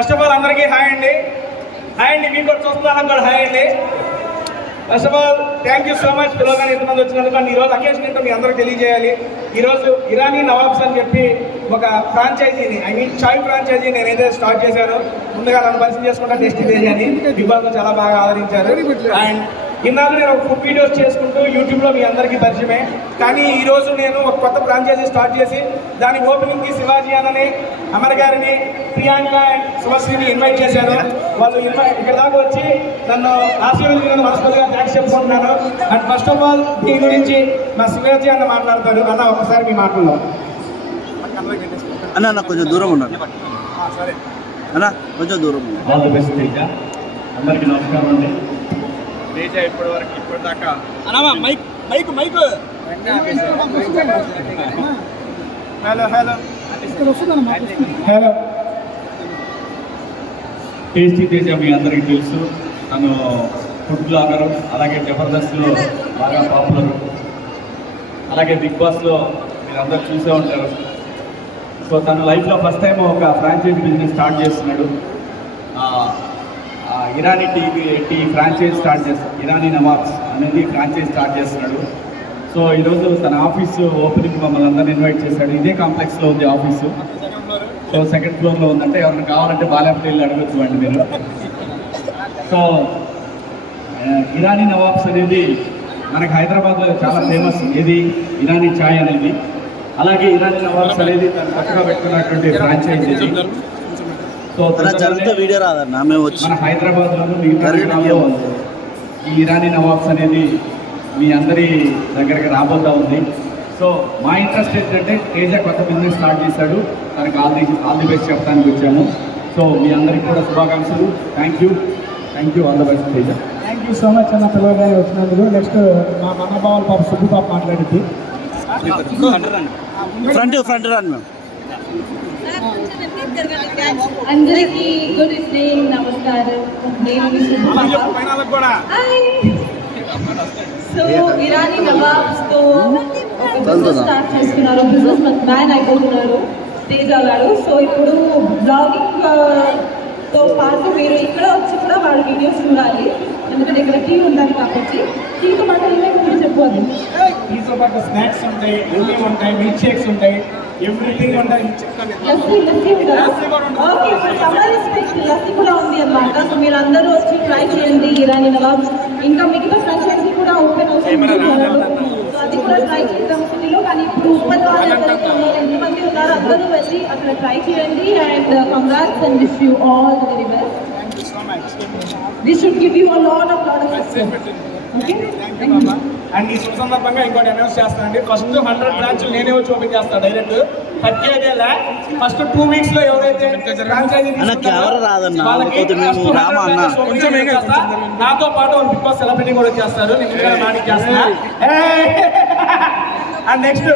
First of all అందరికీ hi అండి. మీకు కూడా చూస్తున్నాను కూడా హాయ్ అండి. First of all thank you so much పిల్లగానే ఎంతమంది వచ్చినందుకు. అండ్ ఈరోజు అకేషన్ ఏంటో మీ అందరికీ తెలియజేయాలి. ఈరోజు ఇరానీ నవాబ్స్ అని చెప్పి ఒక ఫ్రాంచైజీని చాయ్ ఫ్రాంచైజీ నేనైతే స్టార్ట్ చేశాను. ముందుగా నన్ను పరిచయం చేసుకుంటా టేస్టీ బిర్యానీ బిగ్ బాస్లో చాలా బాగా ఆదరించారు. అండ్ ఇన్నాళ్ళు నేను ఒక ఫుడ్ వీడియోస్ చేసుకుంటూ యూట్యూబ్లో మీ అందరికీ పరిచయమే. కానీ ఈరోజు నేను ఒక కొత్త ఫ్రాంచైజీ స్టార్ట్ చేసి దాని ఓపెనింగ్కి శివాజీ అన్నని, అమర్ గారిని, ప్రియాంక అండ్ శుభశ్రీని ఇన్వైట్ చేశాను. వాళ్ళు ఇక్కడ దాకా వచ్చి నన్ను ఆశీర్వదించిన మనస్ఫూర్తిగా థ్యాంక్స్ చెప్పుకుంటున్నాను. అండ్ ఫస్ట్ ఆఫ్ ఆల్ దీని గురించి మా శివాజీ అన్న మాట్లాడతాడు. అన్న ఒకసారి మీ మాటల్లో. అన్న కొంచెం దూరం ఉన్నాడు. సరే అన్న కొంచెం దూరం. All the best Teja. అందరికీ నమస్కారం అండి. తేజ ఇప్పటిదాకా మైక్ హలో టేస్టీ తేజ మీ అందరికీ తెలుసు. తను ఫుడ్ బ్లాగరు, అలాగే జబర్దస్త్లో బాగా పాపులరు, అలాగే బిగ్ బాస్లో మీరు అందరూ చూసే ఉంటారు. సో తన లైఫ్లో ఫస్ట్ టైం ఒక ఫ్రాంచైజీ బిజినెస్ స్టార్ట్ చేస్తున్నాడు. ఇరానీ టీ ఫ్రాంచైజ్ స్టార్ట్ చేస్తాడు. ఇరానీ నవాబ్స్ అనేది ఫ్రాంచైజ్ స్టార్ట్ చేస్తున్నాడు. సో ఈరోజు తన ఆఫీసు ఓపెనింగ్ మమ్మల్ని అందరినీ ఇన్వైట్ చేశాడు. ఇదే కాంప్లెక్స్లో ఉంది ఆఫీసు. సో సెకండ్ ఫ్లోర్లో ఉందంటే ఎవరైనా కావాలంటే బాలేపల్లి వెళ్ళి అడగచ్చు అండి మీరు. సో ఇరానీ నవాబ్స్ అనేది మనకి హైదరాబాద్లో చాలా ఫేమస్. ఇది ఇరానీ ఛాయ్ అనేది. అలాగే ఇరానీ నవాబ్స్ అనేది తను కొత్తగా పెట్టుకున్నటువంటి ఫ్రాంచైజీ. సో వీడియో రాదన్న మేము వచ్చి మన హైదరాబాద్లోనూ మిగతా ఈ ఇరానీ నవాబ్స్ అనేది మీ అందరి దగ్గరికి రాబోతా ఉంది. సో మా ఇంట్రెస్ట్ ఏంటంటే తేజ కొత్త బిజినెస్ స్టార్ట్ చేశాడు. తనకు ఆల్ ది బెస్ట్ చెప్పడానికి వచ్చాము. సో మీ అందరికీ కూడా శుభాకాంక్షలు. Thank you all the best Teja. Thank you so much అన్న పిల్లగా వచ్చినందుకు. నెక్స్ట్ మా మన్నబావాల పాప సుబ్బు పాప మాట్లాడింది. ఫ్రంట్ రన్ మేము. అందరికీ గుడ్ ఈవినింగ్, నమస్కారం. సో ఇరానీ నవాబ్స్ తో బిజినెస్ స్టార్ట్ చేసుకున్నారు. బిజినెస్ మ్యాన్ అయిపోతున్నారు తేజ గారు. సో ఇప్పుడు బ్లాగింగ్ తో పాటు మీరు ఇక్కడ వచ్చి కూడా వాడు వీడియోస్ చూడాలి. ఎందుకంటే ఇక్కడ టీ ఉండాలి కాబట్టి. టీతో పాటు ఏమైనా చెప్పవద్దు. టీతో పాటు స్నాక్స్ ఉంటాయి, ఎల్లి ఉంటాయి, మిల్క్ షేక్స్ ఉంటాయి, ఎవ్రీథింగ్ ఉంటాయి. ఓకే, సమ్మర్ స్పెషల్ లస్సీ కూడా ఉంది అన్నమాట. సో మీరు అందరూ వచ్చి ట్రై చేయండి ఇరానీ నవాబ్స్. ఇంకా మిగతా ఫ్రాంచైజీ కూడా ఓపెన్ అవుతుంది, అది కూడా ట్రై చేద్దాం సిటీలో. కానీ ఇప్పుడు ఉప్పల్ వాళ్ళు ఎంతమంది ఉన్నారు అందరూ వెళ్ళి అక్కడ ట్రై చేయండి. And congrats and wish you all the very best. This should give you a lot of success. Okay, and ఈ శుభ సందర్భంగా ఇంకోటి అనౌన్స్ చేస్తానండి. ఫస్ట్ 100 బ్రాంచ్లు నేనే వచ్చి ఓపెన్ చేస్తాను డైరెక్ట్. పట్టేదేలా ఫస్ట్ 2 వీక్స్ లో ఎవరైతే ఫ్రాంచైజీ నాతో పాటు బిగ్ బాస్ సెలబ్రిటీ కూడా వచ్చేస్తారు. నేను మాటికి చేస్తున్నా. అండ్ నెక్స్ట్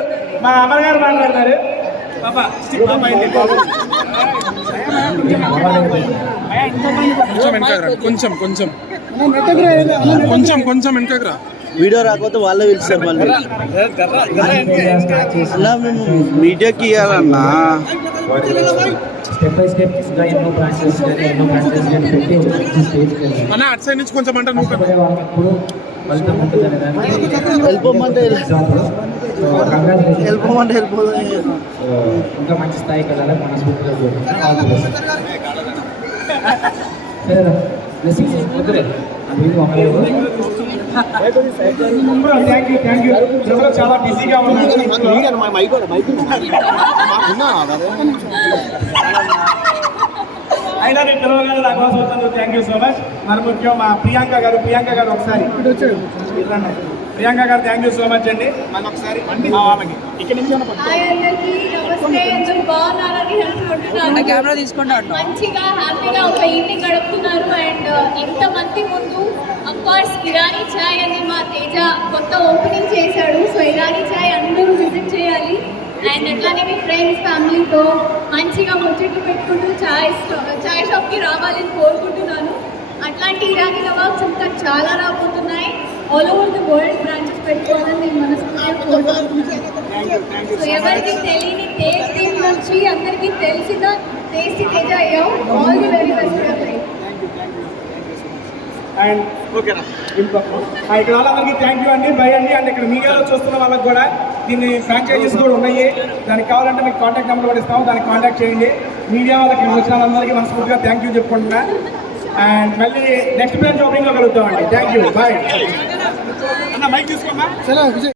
మా అమర్ గారు మాట్లాడతారు. పాపా కొంచెం వెనకరా. వీడియో రాకపోతే వాళ్ళే పిలుస్తారు మళ్ళీ. అలా మేము మీడియాకి ఇవ్వాలన్నా. స్టెప్ బై స్టెప్ ఎన్నో ప్రాసెస్ పెట్టి స్టేజ్కి అన్న అటు సైడ్ నుంచి కొంచెం అంటే వాళ్ళప్పుడు ఫలితం ఉంటుందని వెళ్ళిపోమంటే ఇంకా మంచి స్థాయికి వెళ్ళాలని మనస్ఫూర్తిగా థ్యాంక్ యూ. చాలా బిజీగా ఉన్నాను. అయినా నేను పిలవగానే నా కోసం వచ్చినందుకు థ్యాంక్ యూ సో మచ్. మరి ముఖ్యం మా ప్రియాంక గారు ఒకసారి ప్రియాంక గారు థ్యాంక్ యూ సో మచ్ అండి. మళ్ళీ ఒకసారి ఇక్కడ నుంచి కెమెరా తీసుకుంటాడు. మంచిగా హ్యాపీగా ఒక ఈవినింగ్ గడుపుతున్నారు. అండ్ ఇంతమంది ముందు అఫ్ కోర్స్ ఇరానీ ఛాయ్ అని మా తేజ కొత్త ఓపెనింగ్ చేశాడు. సో ఇరానీ ఛాయ్ అందరూ విజిట్ చేయాలి. అండ్ అట్లానే మీ ఫ్రెండ్స్ ఫ్యామిలీతో మంచిగా ముచ్చట్లు పెట్టుకుంటూ ఛాయ్ షాప్కి రావాలని కోరుకుంటున్నాను. అట్లాంటి ఇరానీ నవాబ్స్ ఇంకా చాలా రాబోతున్నాయి. All over the world branches పెట్టుకోవాలని నేను మనస్ఫూర్తిగా కోరుకుంటున్నాను. సో ఎవరికి తెలియని తేజ్ టీమ్ నుంచి అందరికీ తెలిసిన టేస్టీ తేజ అయ్యావు. All the very best for your life. And ఇక్కడ వాళ్ళందరికీ థ్యాంక్ యూ అండి, బై అండి. అండ్ ఇక్కడ మీడియాలో చూస్తున్న వాళ్ళకి కూడా దీన్ని ఫ్రాంచైజీస్ కూడా ఉన్నాయి. దానికి కావాలంటే మీకు కాంటాక్ట్ నెంబర్ కూడా ఇస్తాము, దానికి కాంటాక్ట్ చేయండి. మీడియా వాళ్ళకి వచ్చిన వాళ్ళందరికీ మనస్ఫూర్తిగా థ్యాంక్ యూ చెప్పుకుంటున్నా. అండ్ మళ్ళీ నెక్స్ట్ బ్రాంచ్ ఓపెనింగ్లో కలుగుతామండి. Thank you, bye. అన్న మైక్ తీసుకోమ్మా.